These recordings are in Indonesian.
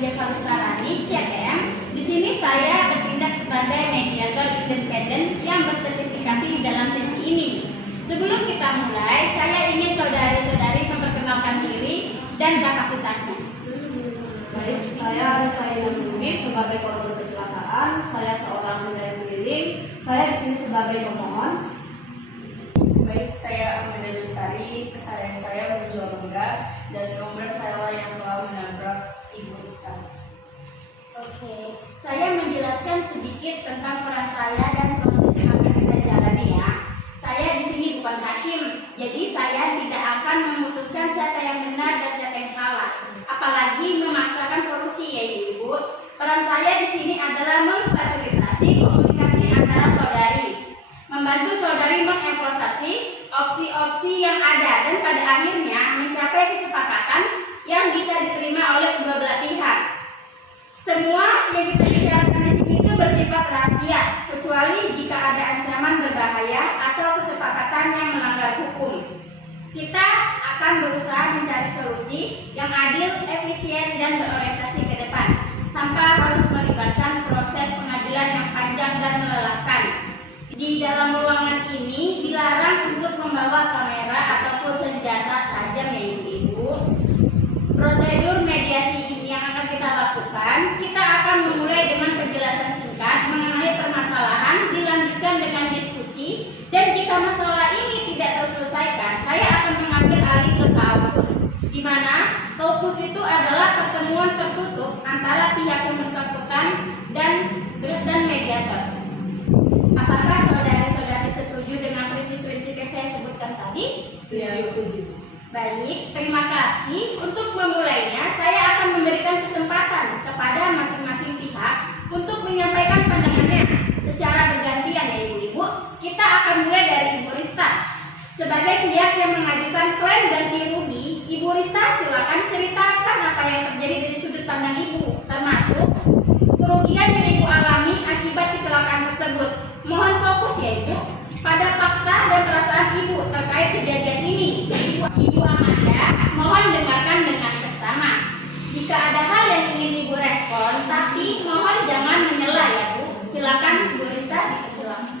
Zefa Rustarani, CTM. Di sini saya bertindak sebagai mediator independen yang bersertifikasi di dalam sesi ini. Sebelum kita mulai, saya ingin saudari-saudari memperkenalkan diri dan kapasitasnya. Baik, saya Rizka Nurdi sebagai korban kecelakaan. Saya seorang pengendara keliling. Saya di sini sebagai pemohon. Baik, saya Amanda Lestari. Keseharian saya menjual mangga dan nomor saya yang telah menabrak Ibu Rizka. Oke, saya menjelaskan sedikit tentang peran saya dan proses yang akan kita jalani ya. Saya di sini bukan hakim, jadi saya tidak akan memutuskan siapa yang benar dan siapa yang salah. Apalagi memaksakan solusi ya Ibu. Peran saya di sini adalah memfasilitasi komunikasi antara saudari, membantu saudari mengevaluasi opsi-opsi yang ada dan pada akhirnya mencapai kesepakatan yang bisa diterima oleh kedua belah pihak. Semua yang kita bicarakan di sini itu bersifat rahasia, kecuali jika ada ancaman berbahaya atau kesepakatan yang melanggar hukum. Kita akan berusaha mencari solusi yang adil, efisien, dan berorientasi ke depan, tanpa harus melibatkan proses pengadilan yang panjang dan melelahkan. Di dalam ruangan ini dilarang untuk membawa kamera ataupun senjata tajam ya Ibu. Prosedur mediasi ini yang akan kita lakukan, kita akan memulai dengan penjelasan singkat mengenai permasalahan, dilanjutkan dengan diskusi, dan jika masalah ini tidak terselesaikan, saya akan mengambil alih ke kaukus, di mana kaukus itu adalah pertemuan tertutup antara pihak yang bersangkutan dan mediator. Apakah saudari-saudari setuju dengan prinsip-prinsip yang saya sebutkan tadi? Setuju. Baik, terima kasih. Untuk memulainya, saya akan memberikan kesempatan kepada masing-masing pihak untuk menyampaikan pandangannya secara bergantian ya Ibu-Ibu. Kita akan mulai dari Ibu Rista. Sebagai pihak yang mengajukan klaim ganti rugi, Ibu Rista silakan ceritakan apa yang terjadi dari sudut pandang Ibu, termasuk kerugian yang Ibu alami akibat kecelakaan tersebut. Mohon fokus ya Ibu pada fakta dan perasaan Ibu terkait kejadian ini. Ibu Amanda, mohon dengarkan dengan seksama. Jika ada hal yang ingin Ibu respon, tapi mohon jangan menyela ya Bu. Silakan Bu Rista, silakan.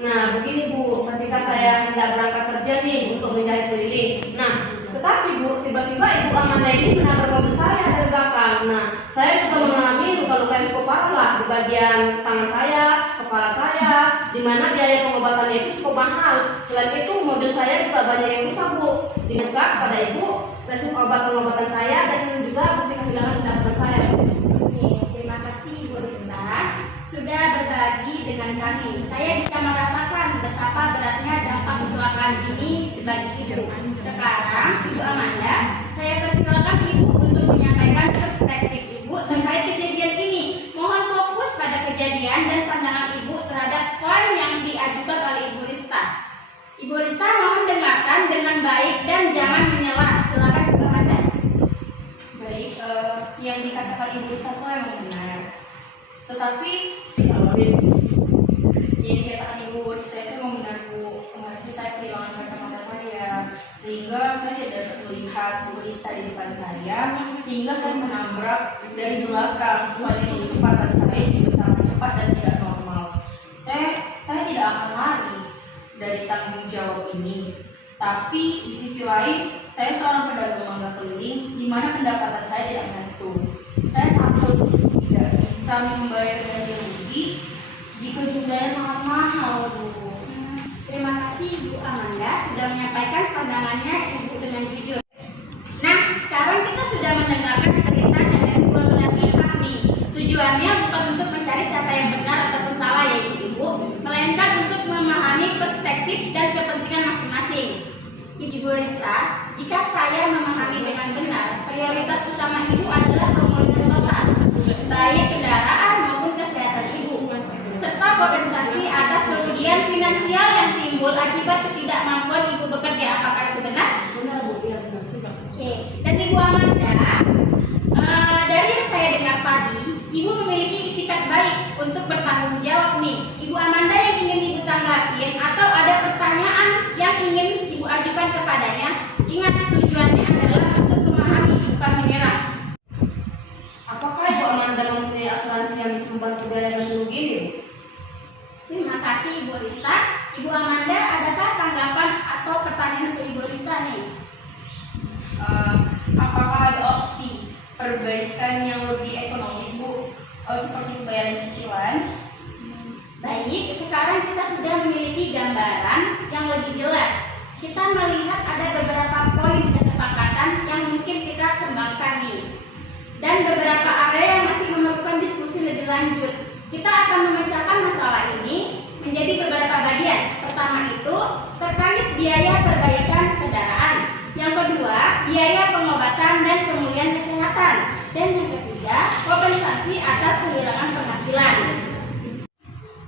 Nah, begini Bu, ketika saya hendak berangkat kerja nih untuk menjahit keliling. Nah, tetapi Bu, tiba-tiba Ibu Amanda ini menabrak mobil saya dari belakang. Nah, saya juga mengalami luka-luka yang cukup parah di bagian tangan saya, kepala saya, di mana biaya pengobatannya itu cukup mahal. Selain itu, mobil saya juga banyak yang rusak Bu. Dirusak pada Ibu, resiko obat pengobatan saya dan juga bukti kehilangan pendapatan saya. Oke, terima kasih Bu Rista sudah berbagi dengan kami. Saya bisa merasakan betapa beratnya dampak kecelakaan ini bagi Ibu. Sekarang, Ibu Amanda, saya persilakan Ibu untuk menyampaikan perspektif Ibu terkait kejadian ini. Mohon fokus pada kejadian dan pandangan Ibu terhadap klaim yang diajukan oleh Ibu Rista. Ibu Rista mohon dengarkan dengan baik dan jangan menyela. Silakan Ibu Amanda. Baik, yang dikatakan Ibu Rizka itu memang benar. Tetapi yang dikatakan Ibu Rizka itu memang benar Bu. Kemarin itu saya kehilangan kacamata saya, sehingga saya tidak dapat melihat Bu Rizka di depan saya, sehingga saya menabrak dari belakang. Soalnya itu kecepatan saya juga sangat cepat dan tidak normal. Saya tidak akan lari dari tanggung jawab ini. Tapi di sisi lain, saya seorang pedagang mangga keliling, di mana pendapatan saya tidak menentu. Saya takut tidak bisa membayar ganti rugi jika jumlahnya sangat mahal, Bu. Terima kasih Ibu Amanda sudah menyampaikan pandangannya Ibu dengan jujur. Nah, sekarang kita sudah mendengarkan cerita dari dua belah pihak nih. Tujuannya bukan untuk mencari siapa yang benar ataupun salah ya Ibu, melainkan untuk memahami perspektif dan kepentingan masing-masing. Ibu Rista, jika saya memahami dengan benar, prioritas utama Ibu adalah pemulihan total, baik kendaraan maupun kesehatan Ibu, serta kompensasi atas kerugian finansial yang timbul akibat ketidakmampuan Ibu bekerja. Apakah itu benar? Benar Bu, iya benar. Oke. Dan Ibu Amanda, dari yang saya dengar tadi, Ibu memiliki itikat baik untuk bertanggung jawab nih. Ibu Amanda yang ingin Ibu tanggapin atau ada pertanyaan yang ingin Ibu ajukan kepadanya, ingat tujuannya adalah untuk memahami bukan menyerang. yang bisa membantu Bella dengan dulu gini, Bu. Terima kasih Ibu Rista. Ibu Amanda, adakah tanggapan atau pertanyaan untuk Ibu Rista nih? Apakah ada opsi perbaikan yang lebih ekonomis, Bu? Seperti pembayaran cicilan? Baik, sekarang kita sudah memiliki gambaran yang lebih jelas. Kita melihat ada beberapa poin kesepakatan yang mungkin kita kembangkan nih. Dan beberapa area yang masih memerlukan diskusi lebih lanjut. Kita akan memecahkan masalah ini menjadi beberapa bagian. Pertama itu terkait biaya perbaikan kendaraan. Yang kedua, biaya pengobatan dan pemulihan kesehatan. Dan yang ketiga, kompensasi atas kehilangan penghasilan.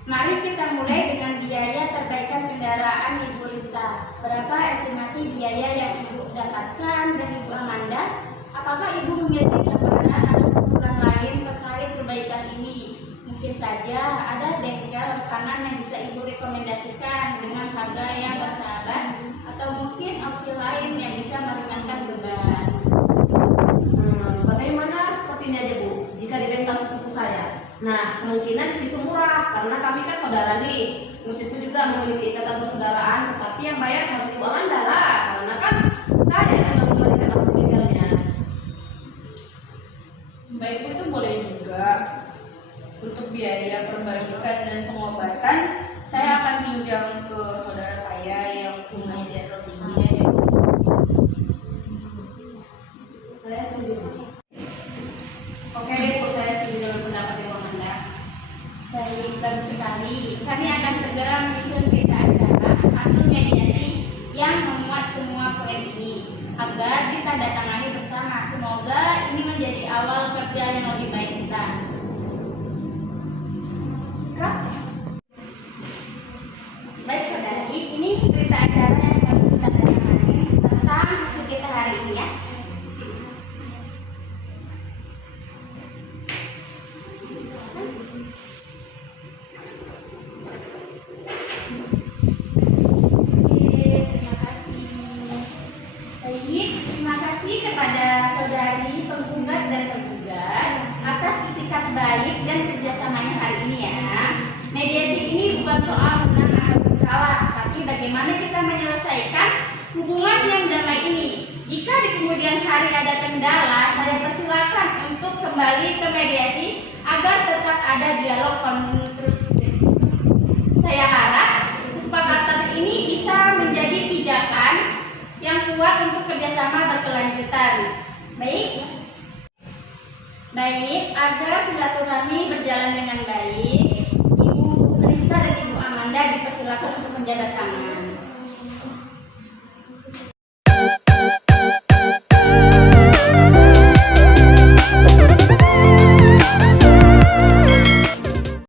Mari kita mulai dengan biaya perbaikan kendaraan Ibu Rista. Berapa estimasi biaya yang Ibu dapatkan dan Ibu Amanda? Apakah Ibu memiliki gambaran atau usulan lain terkait perbaikan ini? Mungkin saja ada bengkel rekanan yang bisa Ibu rekomendasikan dengan harga yang bersahabat, atau mungkin opsi lain yang bisa meringankan beban. Bagaimana seperti ini aja, Bu? Jika di bengkel sepupu saya, nah kemungkinan di situ murah karena kami kan saudara nih. Terus itu juga memiliki ikatan persaudaraan, tetapi yang bayar harus Ibu Amanda lah, karena kan saya yang sudah memberikan opsi bengkelnya. Baik, Bu, itu boleh juga. Untuk biaya perbaikan dan pengobatan, saya akan pinjam ke saudara saya yang bunganya tidak terlalu tinggi ya. Saya setuju, Bu. Oke deh, Bu, saya setuju dengan pendapat Ibu Amanda. Baik, bagus sekali. Kami akan segera menyusun berita acara hasil mediasi yang memuat semua poin ini agar ditandatangani bersama. Semoga ini menjadi awal kerja yang lebih baik kita. Baik saudari, ini berita acara yang akan kita tangani tentang hasil kita hari ini ya. Terima kasih kepada saudari penggugat dan tergugat atas itikat baik dan kerjasamanya hari ini ya. Mediasi ini bukan soal menang atau kalah, tapi bagaimana kita menyelesaikan hubungan yang damai ini. Jika di kemudian hari ada kendala, saya persilakan untuk kembali ke mediasi agar tetap ada dialog konstruktif. Saya harap kesepakatan ini bisa menjadi pijakan yang kuat untuk kerjasama berkelanjutan. Baik, agar silaturahmi berjalan dengan baik, Ibu Rista dan Ibu Amanda dipersilakan untuk menjabat tangan.